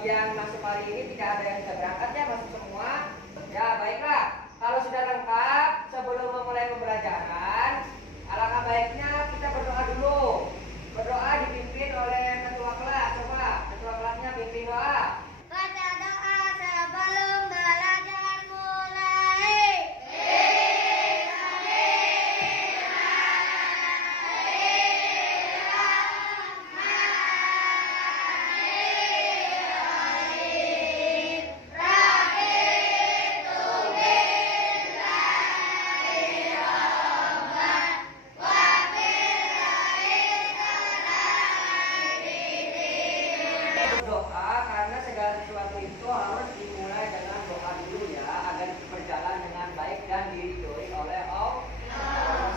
yang masuk hari ini tidak ada yang bisa berangkat ya, masuk semua. Ya baiklah, kalau sudah lengkap sebelum memulai pembelajaran, alangkah baiknya kita berdoa dulu. Berdoa dipimpin oleh ketua kelas. Coba ketua kelasnya pimpin doa. Baca doa sebelum belajar mulai. Berdoa karena segala sesuatu itu harus dimulai dengan doa dulu ya, agar berjalan dengan baik dan diridhoi oleh Allah.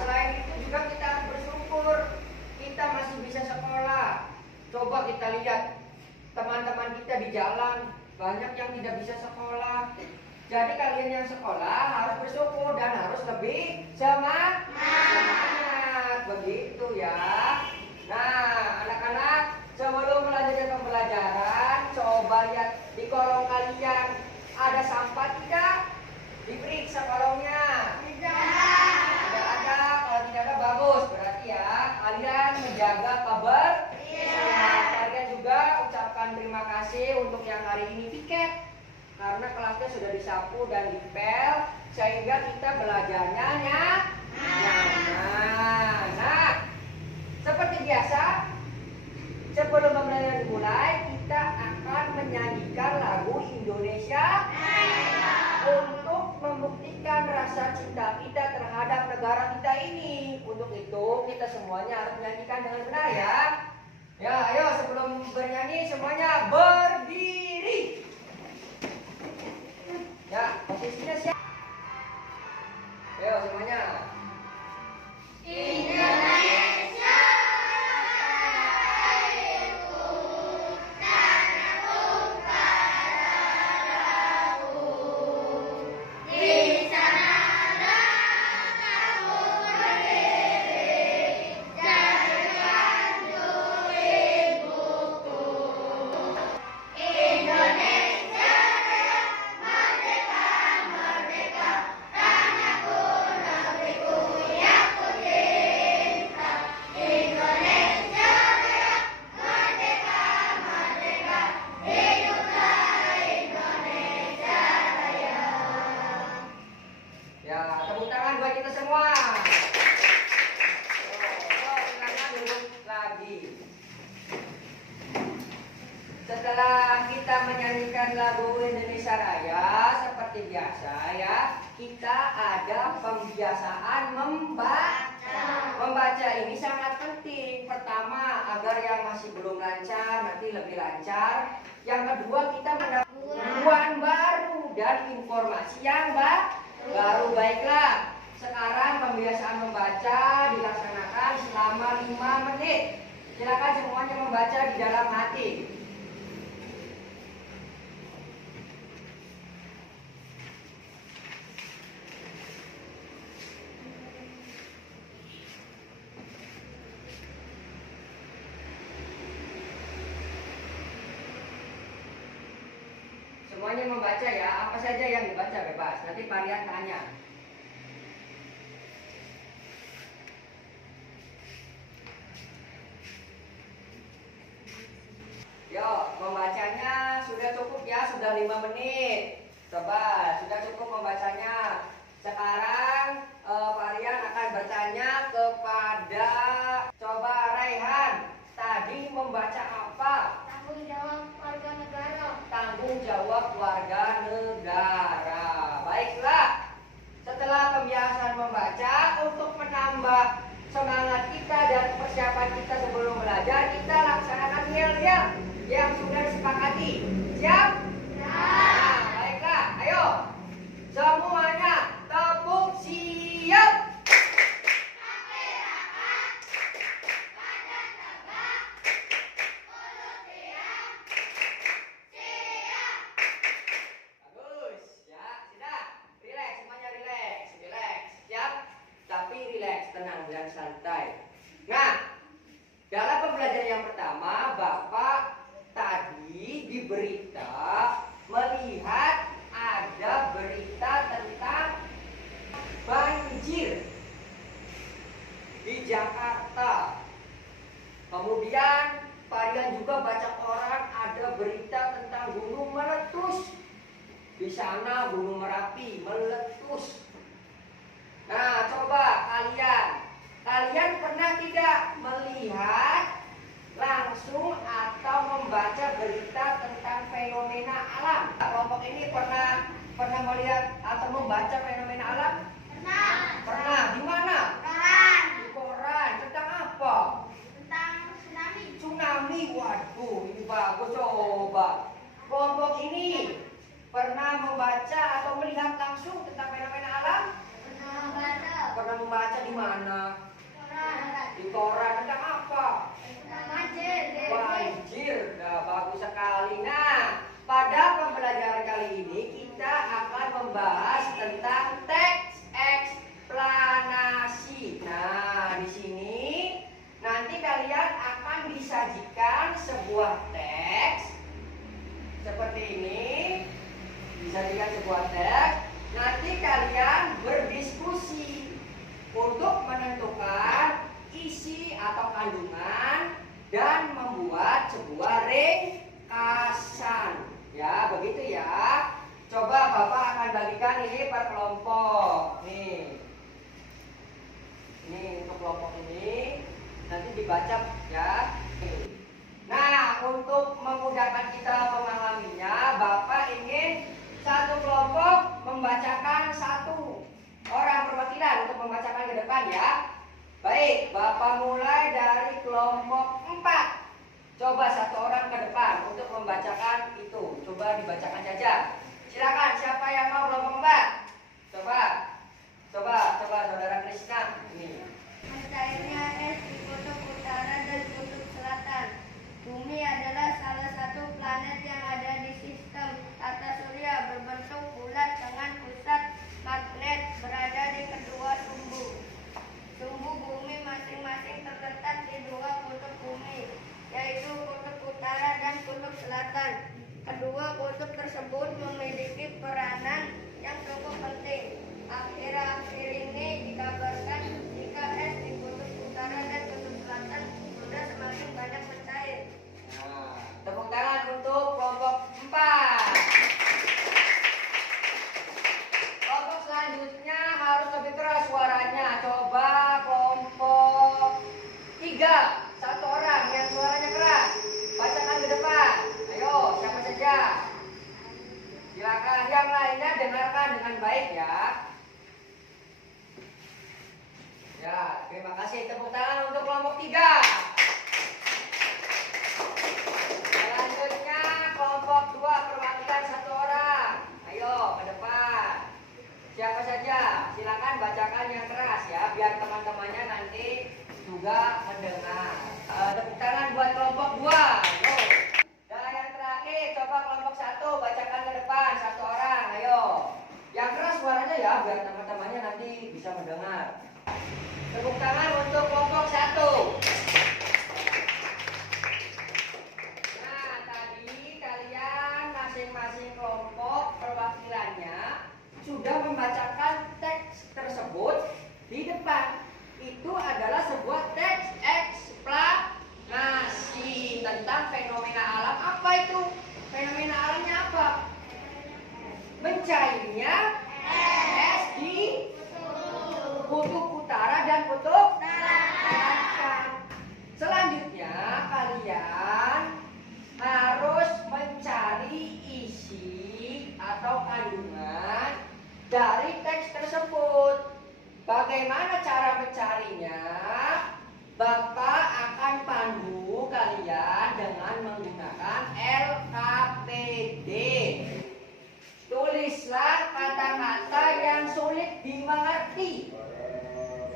Selain itu juga kita harus bersyukur kita masih bisa sekolah. Coba kita lihat teman-teman kita di jalan, banyak yang tidak bisa sekolah. Jadi kalian yang sekolah harus bersyukur dan harus lebih semangat. Begitu ya. Nah, anak-anak, sebelum melanjutkan pembelajaran, coba lihat di kolong kalian ada sampah tidak? Diperiksa kolongnya. Tidak ada. Kalau tidak ada bagus, berarti ya kalian menjaga kebersihan. Kalian juga ucapkan terima kasih untuk yang hari ini piket, karena kelasnya sudah disapu dan dipel sehingga kita belajarnya nah, seperti biasa, sebelum pembelajaran dimulai, kita akan menyanyikan lagu Indonesia untuk membuktikan rasa cinta kita terhadap negara kita ini. Untuk itu, kita semuanya harus menyanyikan dengan benar ya. Ya, ayo sebelum bernyanyi semuanya berdiri. Ya, posisinya siap. Ayo semuanya. Indonesia airku, tanahku padaku. Di sanalah aku berdiri, jadikan ibuku. Indonesia merdeka, merdeka, tanahku, negeriku yang ku cinta. Indonesia merdeka, merdeka, hiduplah Indonesia Raya. Ya, tepuk tangan buat kita semua. Silakan duduk lagi. Setelah kita menyanyikan lagu Indonesia Raya seperti biasa ya, kita ada pembiasaan membaca. Membaca ini sangat penting. Pertama, agar yang masih belum lancar nanti lebih lancar. Yang kedua, kita mendapat pengetahuan baru dan informasi yang baru. Baiklah, sekarang pembiasaan membaca dilaksanakan selama 5 menit. Silakan semuanya membaca di dalam hati. Semuanya membaca ya, apa saja yang dibaca bebas. Nanti Parian tanya. Yuk, membacanya sudah cukup ya, sudah 5 menit. Coba, sudah cukup membacanya. Sekarang Parian akan bertanya kepada coba Raihan. Tadi membaca apa? Tanggung jawab warga negara. Tanggung jawab warga negara. Baiklah, setelah pembiasaan membaca, untuk menambah semangat kita dan persiapan kita sebelum belajar, kita laksanakan yel-yel yang sudah disepakati. Siap? Nah, baiklah, ayo semuanya tepuk siap. Tenang dan santai. Nah, dalam pembelajaran yang pertama, Bapak tadi diberitakan Jakarta. Kemudian kalian juga baca koran ada berita tentang gunung meletus. Di sana gunung Merapi meletus. Nah, coba kalian pernah tidak melihat langsung atau membaca berita tentang fenomena alam? Kelompok ini pernah melihat atau membaca fenomena alam? Pernah. Pernah. Di mana? Koran. Di koran. Tentang apa? Tentang tsunami. Tsunami. Waduh, ini bagus. Coba kelompok ini pernah membaca atau melihat langsung tentang fenomena alam? Pernah membaca. Pernah membaca di mana? Koran. Di koran. Tentang apa? Tentang banjir. Banjir. Nah, bagus sekali. Nah, pada pembelajaran kali ini kita akan membahas tentang teks eksplanasi. Nah, di sini nanti kalian akan disajikan sebuah teks seperti ini. Disajikan sebuah teks. Nanti kalian berdiskusi untuk menentukan isi atau kandungan dan membuat sebuah ringkasan. Ya, begitu ya. Coba Bapak akan bagikan ini per kelompok. Nih. Ini untuk kelompok ini nanti dibaca ya. Nah, untuk memudahkan kita memahaminya, Bapak ingin satu kelompok membacakan satu orang perwakilan untuk membacakan ke depan ya. Baik, Bapak mulai dari kelompok 4. Coba satu orang ke depan untuk membacakan itu. Coba dibacakan saja. Silakan, siapa yang mau kelompok 4? Coba Saudara Krisna. Ini. Mencairnya es di kutub utara dan kutub selatan. Bumi adalah salah satu planet yang ada di sistem tata surya berbentuk bulat dengan pusat magnet berada di kedua sumbu. Sumbu bumi masing-masing terletak di dua kutub bumi, yaitu kutub utara dan kutub selatan. Kedua kutub tersebut memiliki peranan yang cukup penting. Akhir-akhir ini dikabarkan jika es di kutub utara dan kutub selatan sudah semakin banyak mencair. Nah, tepuk tangan untuk kelompok 4. Kelompok selanjutnya harus lebih keras suaranya. Coba kelompok 3. Satu orang yang suaranya keras. Bacakan ke depan. Ayo, siapa saja? Silakan, yang lainnya dengarkan dengan baik ya. Ya, terima kasih. Tepuk tangan untuk kelompok 3. Selanjutnya kelompok 2 perwakilan satu orang. Ayo ke depan. Siapa saja? Silakan bacakan yang keras ya, biar teman-temannya nanti juga mendengar. Tepuk tangan buat kelompok 2. Yo. Dan yang terakhir, coba kelompok 1 bacakan ke depan satu orang. Ayo. Yang keras suaranya ya, biar teman-temannya nanti bisa mendengar. Tepuk tangan untuk kelompok 1. Nah, tadi kalian masing-masing kelompok perwakilannya sudah membacakan teks tersebut di depan. Itu adalah sebuah teks eksplanasi tentang fenomena alam. Apa itu? Fenomena alamnya apa? Mencairnya es di kutub utara dan kutub selatan. Selanjutnya kalian harus mencari isi atau kandungan dari teks tersebut. Bagaimana cara mencarinya? Bapak akan pandu kalian dengan menggunakan LKPD. Tulislah kata-kata yang sulit dimengerti.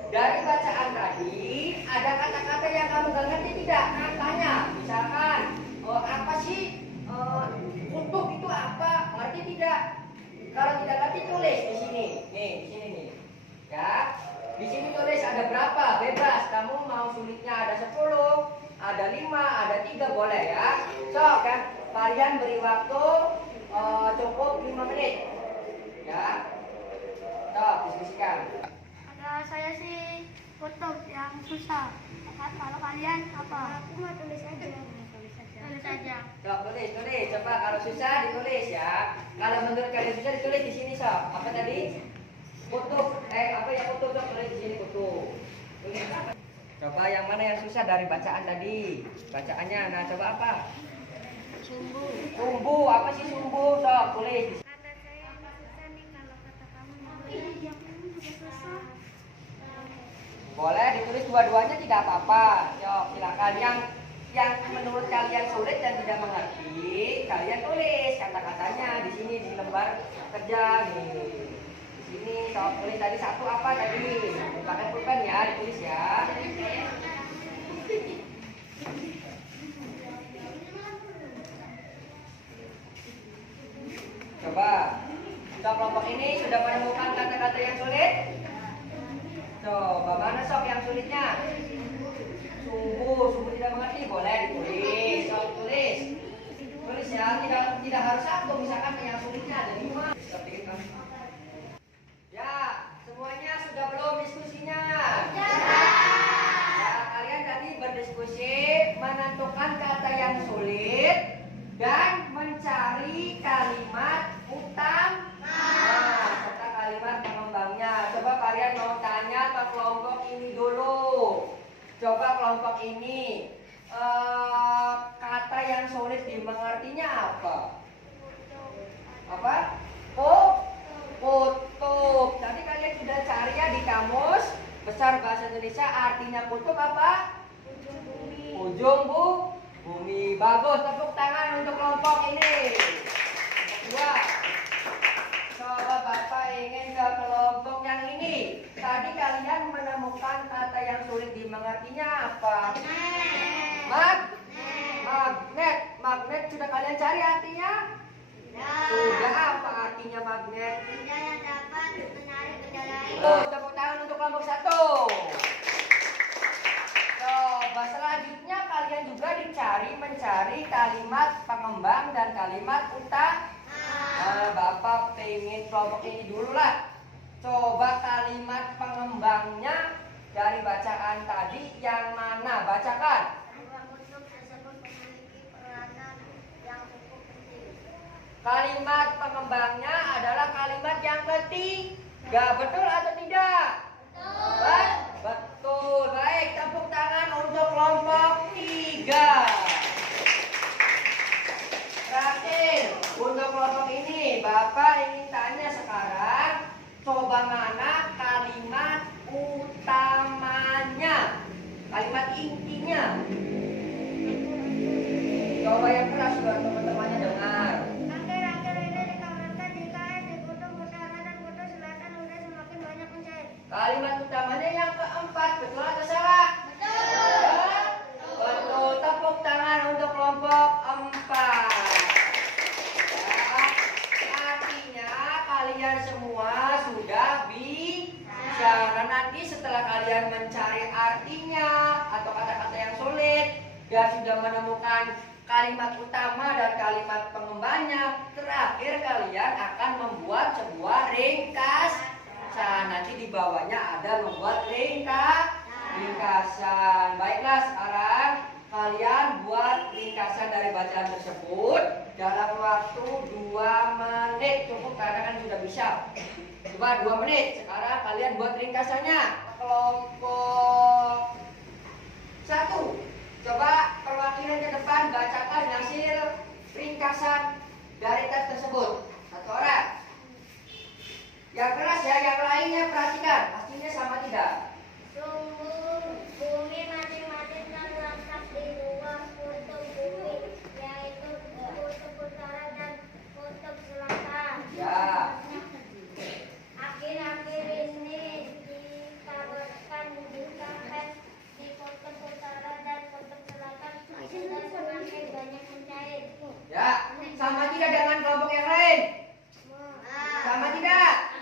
Dari bacaan tadi, ada kata-kata yang kamu gak ngerti tidak? Nah, tanya. Misalkan, apa sih kutub itu apa? Ngerti tidak? Kalau tidak ngerti, tulis di sini. Nih, di sini nih. Ya, di sini tulis ada berapa? Bebas. Kamu mau sulitnya ada 10, ada 5, ada 3 boleh ya. So, kan kalian beri waktu cukup 5 menit. Ya. So, diskusikan. Ada saya sih kutub ya. yang susah. Kalau kalian apa? Aku mau tulis aja. Tulis aja. Coba tulis. Coba kalau susah ditulis ya. Kalau menurut kalian susah ditulis di sini sob. Apa tadi? Kutub. Apa yang kutub sob? Tulis di sini kutub. Tulis. Coba yang mana yang susah dari bacaan tadi? Bacaannya. Nah, coba apa? Sumbu. Sumbu. Apa sih sumbu sob? Tulis. Kata saya yang susah nih, kalau kata kamu yang ini juga susah. Boleh ditulis dua-duanya tidak apa-apa. Yuk, silakan yang menurut kalian sulit dan tidak mengerti, kalian tulis kata-katanya di sini di lembar kerja nih. Di sini sok tulis tadi satu apa tadi? Pakai pulpen ya, ditulis ya. Coba. Untuk kelompok ini sudah menemukan kata-kata yang sulit? Coba mana sok yang sulitnya? Sumbu tidak mengerti, boleh ditulis. Sok tulis. Tulis ya, tidak harus satu, misalkan yang sulitnya ada 5. Seperti itu. Ya, semuanya sudah belum diskusinya? Ya, kalian tadi berdiskusi menentukan kata yang sulit dan mencari kalimat utama. Serta kalimat pengembangnya. Coba kalian mau tanya ke kelompok ini dulu. Coba kelompok ini kata yang sulit dimengertinya apa? Apa? Kutub. Tadi kalian sudah cari ya di kamus besar bahasa Indonesia, artinya kutub apa? Ujung bumi. Bagus, tepuk tangan untuk kelompok ini. Kedua, coba Bapak ingin ke kelompok yang ini. Tadi kalian menemukan kata yang sulit dimengertinya apa? Magnet. Magnet sudah kalian cari artinya? Sudah. Apa artinya magnet? Benda yang dapat menarik benda lain. Tepuk tangan untuk kelompok 1. Coba selanjutnya kalian juga mencari kalimat pengembang dan kalimat utama. Bapak pengen kelompok ini dulu lah. Coba kalimat pengembangnya dari bacaan tadi yang mana? Bacakan. Dua kutub tersebut memiliki peranan yang cukup penting. Kalimat pengembangnya adalah kalimat yang ketiga. Betul atau tidak? Betul. Baik, tepuk tangan untuk kelompok 3. Terakhir, untuk kelompok ini, Bapak ingin tanya sekarang, coba mana kalimat utamanya, kalimat intinya. Coba yang keras biar teman-temannya dengar. Akhir-akhir ini dikabarkan jika es di kutub utara dan kutub selatan sudah semakin banyak mencair. Kalimat utamanya yang keempat, betul atau salah? Betul. Tepuk tangan untuk kelompok 4. Artinya kalian semua sudah bisa. Nanti setelah kalian mencari artinya atau kata-kata yang sulit dan sudah menemukan kalimat utama dan kalimat pengembangnya, terakhir kalian akan membuat sebuah ringkasan. Nanti di bawahnya ada membuat ringkasan. Baiklah, sekarang kalian buat ringkasan dari bacaan tersebut dalam waktu 2 menit. Cukup karena kan sudah bisa. Coba 2 menit. Sekarang kalian buat ringkasannya. Kelompok 1. Coba perwakilan ke depan bacakan hasil ringkasan dari tes tersebut. 1 orang. Yang keras ya, yang lainnya perhatikan. Hasilnya sama tidak? Sumbu bumi masing-masing terletak di 2 kutub bumi, yaitu kutub utara dan kutub selatan. Ya. Akhir-akhir ini dikabarkan jika es di kutub utara dan kutub selatan sudah semakin banyak mencair. Ya. Sama tidak dengan kelompok yang lain? Sama tidak?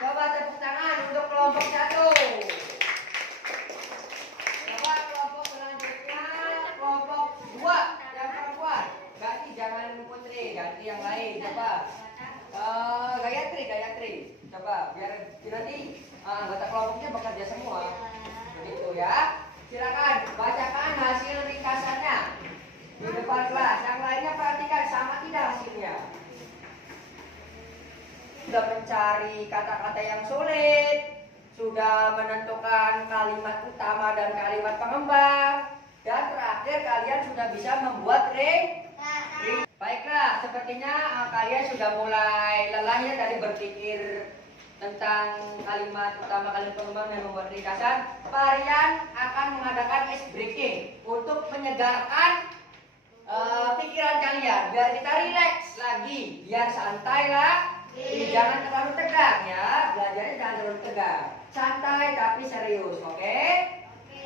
Coba tepuk tangan untuk kelompok 1. Coba kelompok selanjutnya, kelompok 2 yang perempuan. Ganti, jangan Putri, ganti yang lain. Coba Gayatri. Coba biar nanti anggota kelompoknya bekerja semua. Begitu ya. mencari kata-kata yang sulit, sudah menentukan kalimat utama dan kalimat pengembang, dan terakhir kalian sudah bisa membuat ring. Baiklah, sepertinya kalian sudah mulai lelah ya dari berpikir tentang kalimat utama, kalimat pengembang dan membuat ringkasan. Kalian akan mengadakan ice breaking untuk menyegarkan pikiran kalian, biar kita rileks lagi, biar santai lah. Jangan terlalu tegang ya, belajarnya jangan terlalu tegang, santai tapi serius, oke?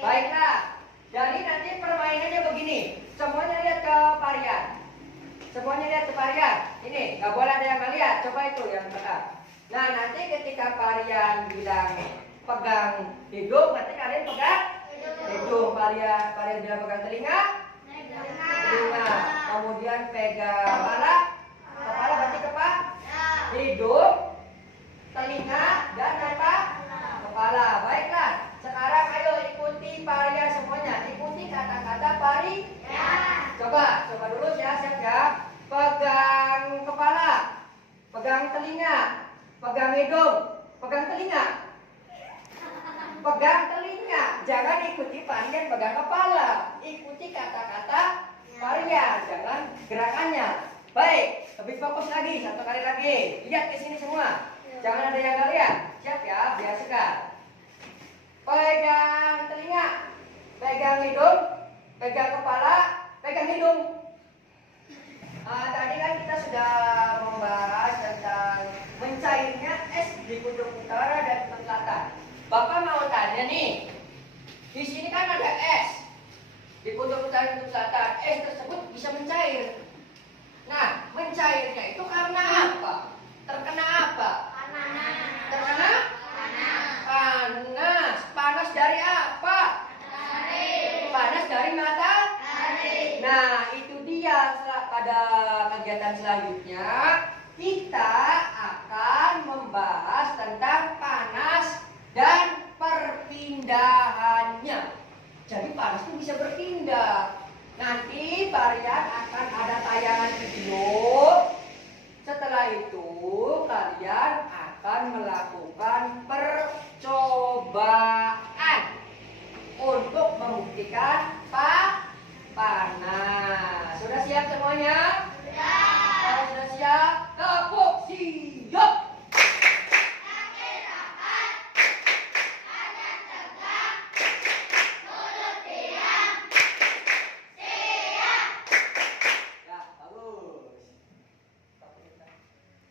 Baiklah, jadi nanti permainannya begini, semuanya lihat ke Parian. Semuanya lihat ke Parian. Ini, nggak boleh ada yang nggak lihat. Coba itu yang dekat. Nah, nanti ketika Parian bilang pegang hidung, nanti kalian pegang hidung. Parian bilang pegang telinga, telinga. Kemudian pegang kepala, kepala berarti kepala, hidung, telinga, dan kepala. Baiklah, sekarang ayo ikuti Parian semuanya. Ikuti kata-kata Pari. Coba dulu ya, siap ya. Pegang kepala, pegang telinga, pegang hidung, pegang telinga, pegang telinga. Jangan ikuti Parian pegang kepala, ikuti kata-kata Parian, jangan gerakannya. Baik, lebih fokus lagi, satu kali lagi. Lihat ke sini semua, jangan ada yang nggak lihat. Siap ya, biar segar. Pegang telinga, pegang hidung, pegang kepala, pegang hidung. Tadi kan kita sudah membahas tentang mencairnya es di kutub utara dan kutub selatan. Bapak mau tanya nih, di sini kan ada es di kutub utara dan kutub selatan. Es tersebut bisa mencair. Nah, mencairnya itu karena apa? Terkena apa? Terkena panas. Panas dari apa? Panas dari matahari. Nah, itu dia. Pada kegiatan selanjutnya kita akan membahas tentang panas dan perpindahannya. Jadi panas itu bisa berpindah. Nanti Parian akan ada tayangan video. Setelah itu kalian akan melakukan percobaan untuk membuktikan panas. Sudah siap semuanya? Kalau sudah siap, tepuk siap. Ya, bagus.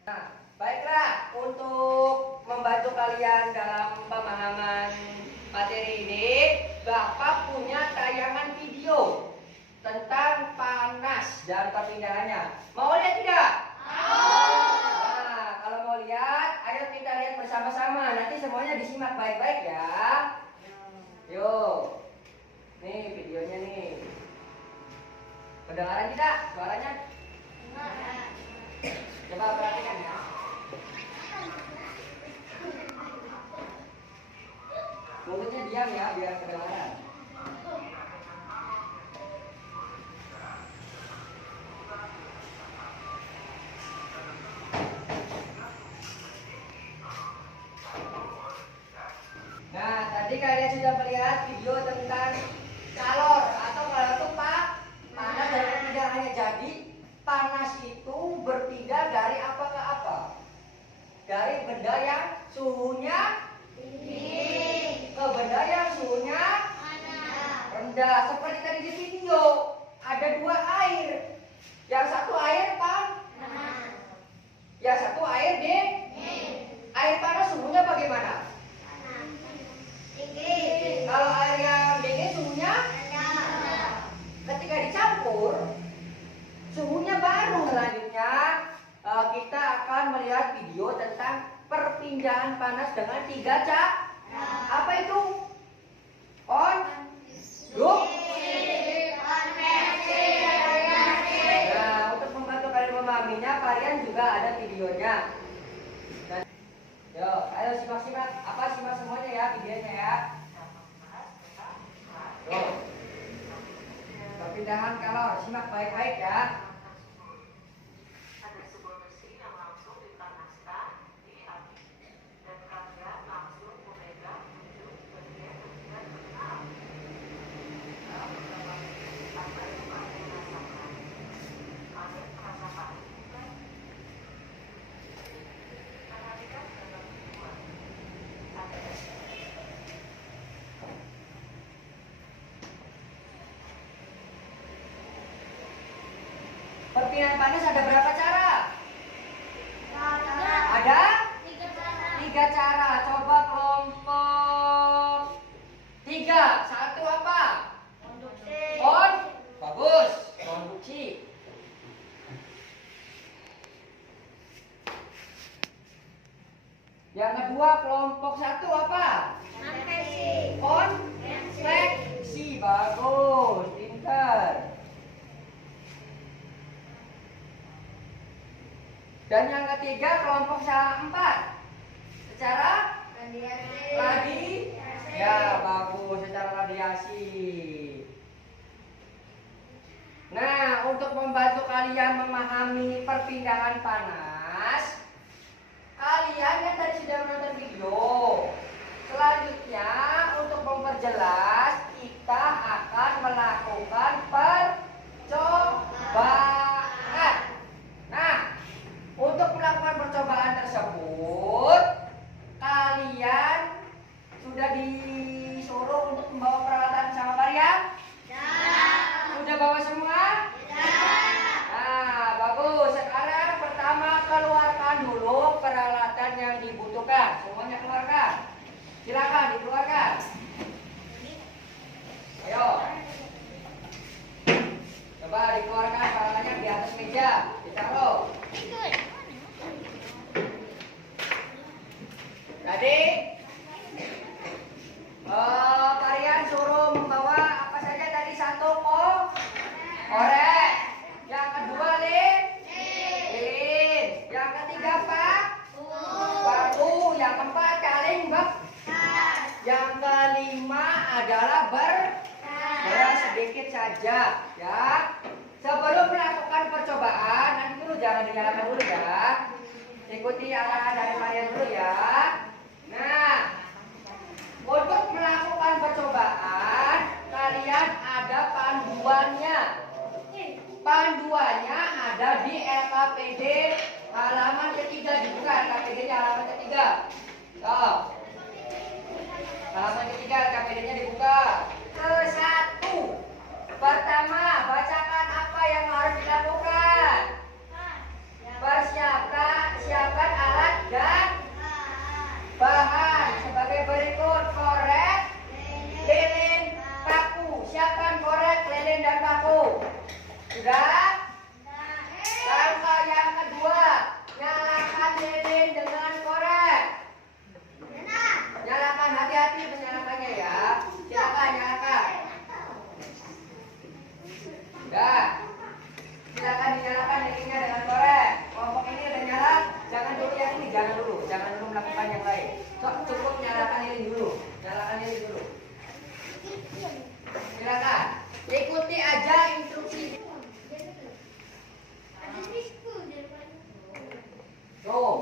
Nah, baiklah, untuk membantu kalian dalam pemahaman materi ini, Bapak punya tayangan video tentang panas dan perpindahannya. Mau lihat tidak? Nah, kalau mau lihat, ayo kita lihat bersama-sama. Nanti semuanya disimak baik-baik ya. Yuk. Nih videonya nih. Kedengaran tidak suaranya? Coba perhatikan ya. Mulutnya diam ya, biar kedengaran. Nah, tadi kalian sudah melihat video tentang kalor atau kalau itu panas dan perpindahannya. Jadi panas itu berpindah dari apa ke apa? Dari benda yang suhunya tinggi ke benda yang suhunya rendah. Seperti tadi di video, ada dua air. Yang satu air panas, yang satu air dingin. Air panas suhunya bagaimana? Kalau air yang dingin suhunya ketika dicampur suhunya baru. Selanjutnya kita akan melihat video tentang perpindahan panas dengan 3 cara. Apa itu? Nah, untuk membantu kalian memahaminya, kalian juga ada videonya. Yo, ayo simak-simak. Simak semuanya ya videonya ya. Yo. Perpindahan kalor, simak baik-baik ya. Perpindahan panas ada berapa cara? Ada Ada 3 cara. 3 cara. Coba kelompok 3. Satu apa? Konduksi. Bagus. Konduksi. Yang kedua kelompok 1 apa? Konveksi. Konveksi. Bagus, pintar. Dan yang ketiga kelompok 4. Secara radiasi. Ya, bagus, secara radiasi. Nah, untuk membantu kalian memahami perpindahan panas, kalian kan tadi sudah menonton video. Selanjutnya, untuk memperjelas, kita akan melakukan percobaan. Nah, untuk melakukan percobaan tersebut, kalian sudah disuruh untuk membawa peralatan sama kalian? Sudah bawa semua? Nah, bagus. Sekarang pertama keluarkan dulu peralatan yang dibutuhkan. Semuanya keluarkan. Silakan dikeluarkan. Ayo. Coba dikeluarkan peralatannya di atas meja. Ditaruh. Tadi kalian suruh membawa apa saja tadi? 1 korek. Yang kedua lilin. Yang ketiga paku. Yang keempat kaleng Yang kelima adalah beras sedikit saja, ya. Sebelum melakukan percobaan, nanti dulu jangan dinyalakan dulu ya. Ikuti arahan dari kalian dulu ya. Nah, untuk melakukan percobaan, kalian ada panduannya. Panduannya ada di LKPD halaman ketiga. Dibuka LKPD-nya halaman ketiga. Tuh. Halaman ketiga LKPD-nya dibuka. Ke-1. Pertama, bacakan apa yang harus dilakukan. Siapkan alat dan bahan sebagai berikut: korek, lilin, paku. Siapkan korek, lilin, dan paku. Sudah? Langkah yang kedua, nyalakan lilin dengan korek. Nyalakan, hati-hati menyalakannya ya. Silakan nyalakan. Sudah. Silakan dinyalakan lilinnya dengan korek. Kelompok ini udah nyala, jangan dulu yang ini, jangan dulu melakukan yang lain. Cukup nyalakan lilin dulu. Nyalakan lilin dulu. Silakan. Ikuti aja instruksi. Tuh.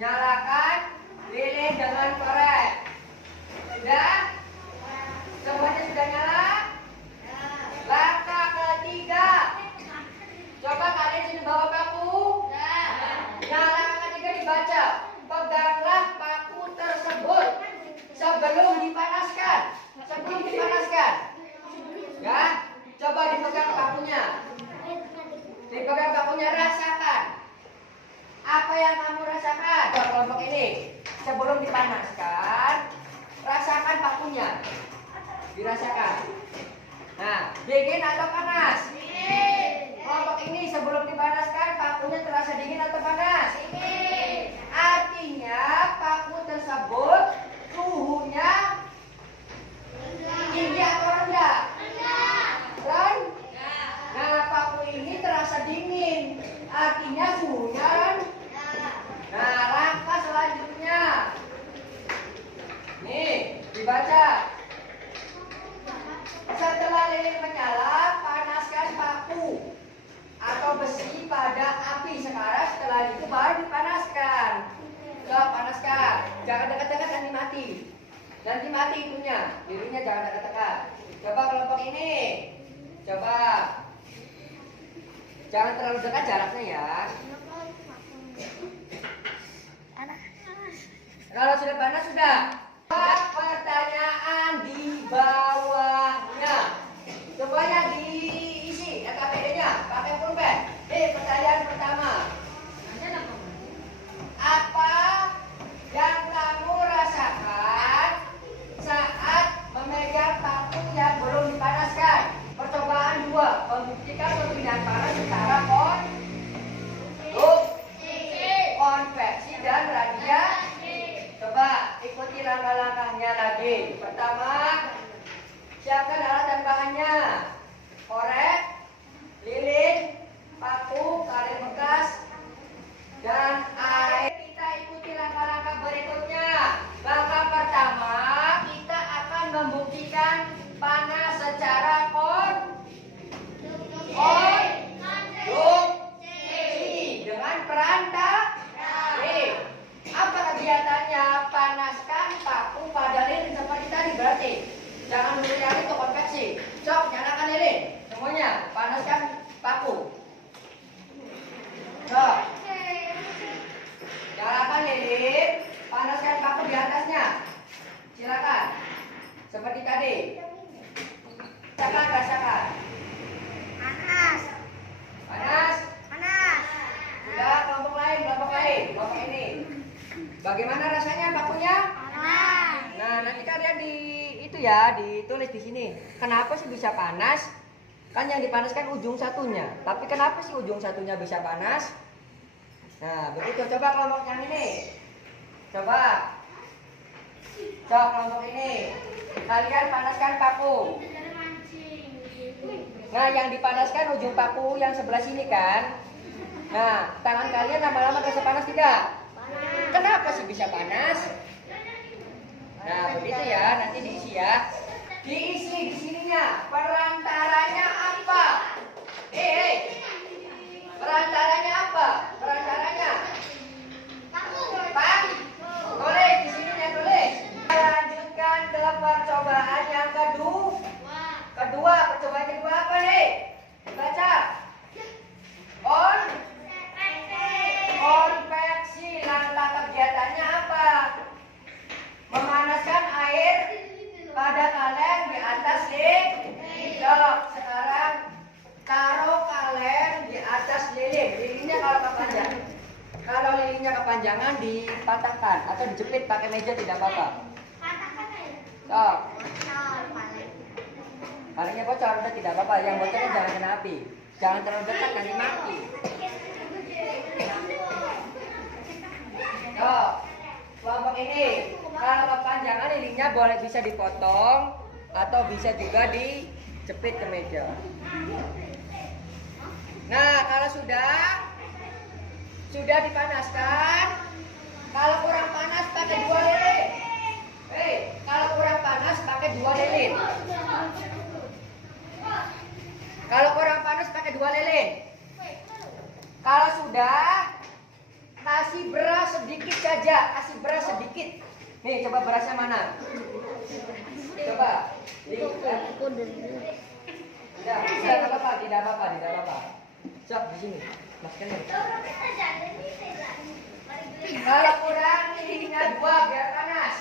Nyalakan lilin dengan korek. Sudah? Semuanya sudah nyala? Langkah ketiga. Coba kalian sini bawa paku. Nah, langkah ketiga dibaca. Peganglah paku tersebut sebelum dipanaskan. Ya, coba dipegang pakunya. Dipegang pakunya, rasakan. Apa yang kamu rasakan? Kelompok ini sebelum dipanaskan, rasakan pakunya. Dirasakan. Nah, dingin atau panas? Kelompok ini sebelum dipanaskan, pakunya terasa dingin atau panas? Artinya paku tersebut suhunya tinggi atau rendah? Rendah. Nah, paku ini terasa dingin, artinya suhunya rendah. Nah, langkah selanjutnya, nih dibaca. Setelah lilin menyala, panaskan paku atau besi pada api. Sekarang setelah itu baru dipanaskan. Panaskan. Jangan dekat-dekat, nanti mati. Nanti mati itunya. Lilinnya jangan dekat-dekat. Coba kelompok ini. Coba. Jangan terlalu dekat jaraknya ya. Kalau sudah panas sudah. Pertanyaan di bawahnya. Coba ya diisi LKPD-nya pakai pulpen. paku yang belum dipanaskan. Percobaan 2, membuktikan perpindahan panas secara konveksi dan radiasi. Coba ikuti langkah-langkahnya lagi. Pertama, siapkan alat dan bahannya. Korek, lilin, paku, karet bekas, dan air. Kita ikuti langkah-langkah berikutnya. Langkah pertama, kita akan membuktikan panas secara konduksi dengan perantara. Apa kegiatannya? Panaskan paku pada lilin seperti tadi berarti. Jangan dulu yang itu konveksi. Sok, nyalakan lilin. Semuanya, panaskan paku. Sok. Nyalakan lilin, panaskan paku di atasnya. Silakan. Seperti tadi. Rasakan. Panas. Panas. Panas. Sudah, kelompok lain, kelompok ini. Bagaimana rasanya pakunya? Panas. Nah, nanti kalian ditulis di sini. Kenapa sih bisa panas? Kan yang dipanaskan ujung satunya. Tapi kenapa sih ujung satunya bisa panas? Nah, begitu. Coba kelompok yang ini. Coba kelompok ini. Kalian panaskan paku. Nah, yang dipanaskan ujung paku yang sebelah sini kan? Nah, tangan kalian lama-lama terasa panas tidak? Kenapa sih bisa panas? Nah, begitu ya, nanti diisi ya. Diisi di sininya. Perantaranya apa? Perantaranya apa? Perantaranya? Pak, tulis di sininya tulis. Lanjutkan ke percobaan yang kedua. Percobaan kedua apa nih? Baca. Konveksi. Langkah kegiatannya apa? Memanaskan air pada kaleng di atas lilin. Sekarang taruh kaleng di atas lilin. Lilinnya kalau lilinnya kepanjangan dipatahkan atau dijepit pakai meja tidak apa-apa. Kalengnya bocor udah tidak apa-apa. Yang bocornya jangan kena api. Jangan terlalu dekat nanti mati. Kelompok ini kalau kepanjangan lilinnya bisa dipotong atau bisa juga dijepit ke meja. Nah, kalau sudah dipanaskan, kalau kurang panas pakai 2 lilin. Kalau kurang panas pakai 2 lilin. Kalau kurang panas pakai 2 lilin. Kalau sudah, kasih beras sedikit saja, kasih beras sedikit. Nih, coba berasnya mana? Coba. Tidak apa-apa. Sok di sini. Masukkan. Kalau kurang lilinnya 2 biar panas.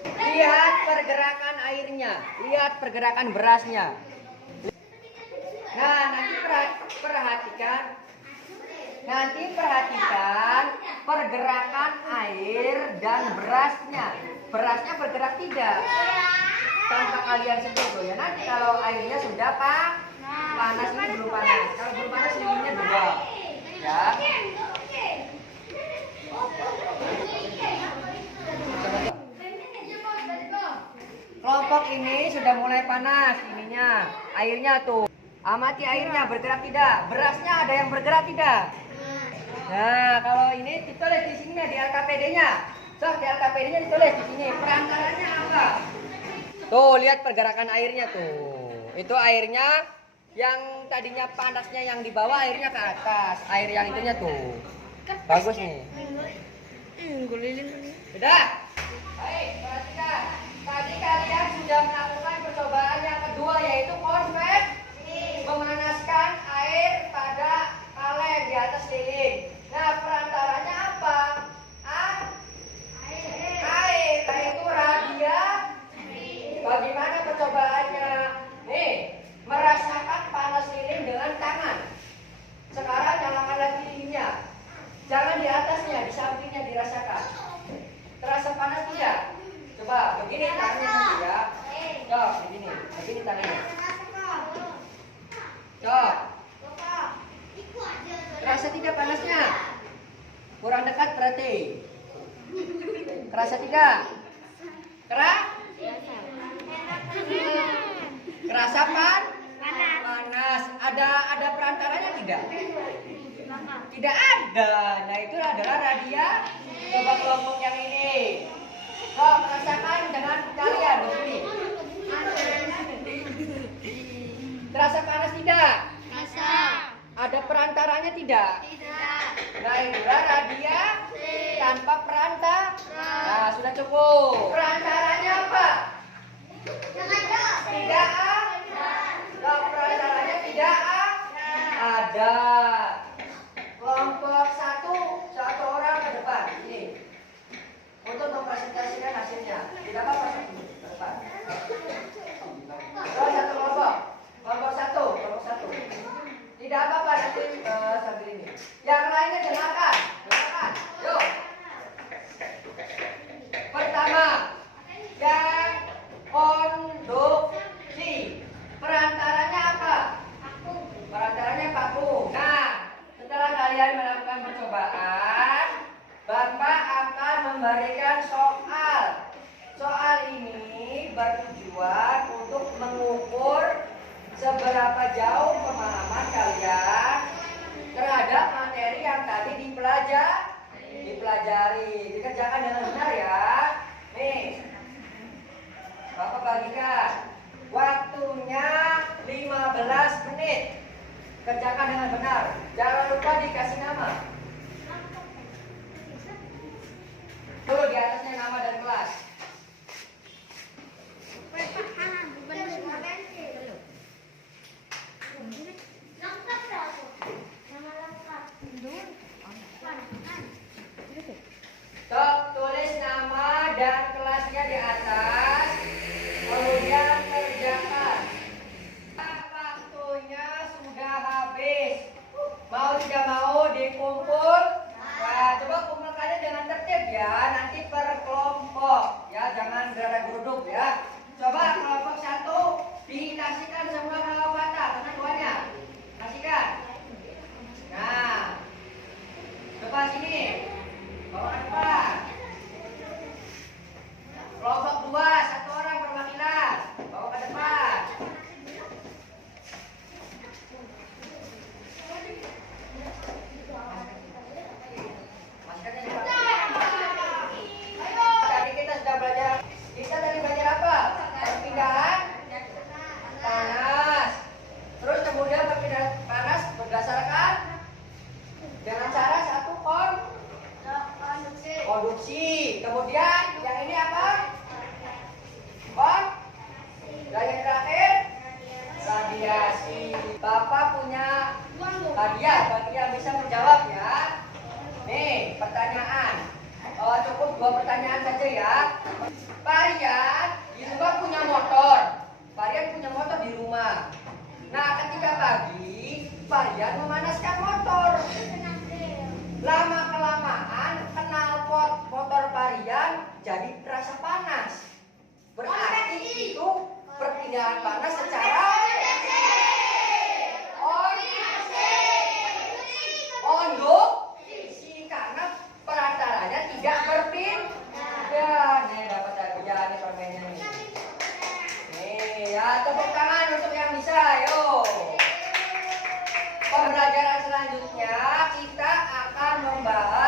Lihat pergerakan airnya, lihat pergerakan berasnya. Nah, nanti perhatikan pergerakan air dan berasnya. Berasnya bergerak tidak tanpa kalian sentuh ya. Nanti kalau airnya sudah panas, ini belum panas. Kalau belum panas lilinnya 2. Ya. Kelompok ini sudah mulai panas ininya. Airnya tuh. Amati airnya bergerak tidak. Berasnya ada yang bergerak tidak. Nah, kalau ini ditulis di sini di LKPD-nya. Di LKPD-nya ditulis di sini. Perantaranya apa? Tuh, lihat pergerakan airnya tuh. Itu airnya yang tadinya panasnya yang di bawah, airnya ke atas. Air yang itunya tuh. Bagus nih. Sudah? Baik, perhatikan. Tadi kalian sudah melakukan percobaan yang kedua, yaitu konveksi. Memanaskan air pada kaleng di atas lilin. Nah, perantaranya apa? Air. Itu radiasi. Bagaimana percobaannya? Nih, merasakan panas lilin dengan tangan. Sekarang nyalakan lagi lilinnya. Jangan di atasnya, di sampingnya dirasakan. Terasa panas tidak? Cok, begini tangannya. Cok. Kerasa tidak panasnya? Kurang dekat berarti. Kerasa tidak? Kerasa pan? Panas. Ada perantaranya tidak? Tidak ada. Nah, itu adalah radia. Coba kelompok yang ini. Kok merasakan dengan kalian begini? Terasa panas tidak? Ada perantaranya tidak? Nah, itulah radia tanpa perantara. Nah, sudah cukup. Perantaranya apa? Tidak Kalau perantaranya tidak ada. Kelompok satu orang ke depan. Ini untuk mempresentasikan hasilnya. Tidak apa-apa ke depan. Kalau satu kelompok satu. Tidak apa-apa nanti sambil ini. Yang lainnya silakan. Yuk. Pertama, yang konduksi. Perantaranya apa? Perantaranya paku. Nah, setelah kalian melakukan percobaan, Bapak akan memberikan soal. Soal ini bertujuan untuk mengukur seberapa jauh pemahaman kalian terhadap materi yang tadi dipelajari. Dikerjakan dengan benar ya. Nih, Bapak bagikan. Waktunya 15 menit. Kerjakan dengan benar. Jangan lupa dikasih nama. Tuh di atasnya nama dan kelas. Tok, tulis nama dan kelasnya di atas. Kemudian kerjakan. Waktunya sudah habis. Mau tidak mau dikumpul. Nah, coba kumpulkannya dengan tertib ya. Nanti per kelompok ya, jangan geruduk ya. Coba kelompok satu dikasihkan semua kalau kata penentuannya. Kasihkan. Nah, coba sini. Bawa ke depan. Kelompok 2, satu orang perwakilan. Bawa ke depan. Masukkan di depan. Tadi kita sudah belajar. Kita tadi belajar apa? Perpindahan panas. Terus kemudian perpindahan panas berdasarkan dengan cara satu konduksi. Kemudian yang ini apa? Dan yang terakhir radiasi. Bapak punya hadiah bagi yang bisa menjawab ya. Nih pertanyaan. Cukup 2 pertanyaan saja ya. Parian di rumah punya motor. Parian punya motor di rumah. Nah, ketika pagi Parian memanaskan motor. Lama-kelamaan knalpot motor Parian jadi terasa panas. Berarti itu perpindahan panas secara konduksi karena perantaranya tidak berpindah. Nih dapat kerjaan nih permainnya nih. Nih ya, tepuk tangan untuk yang bisa. Yuk. Pembelajaran selanjutnya kita akan membahas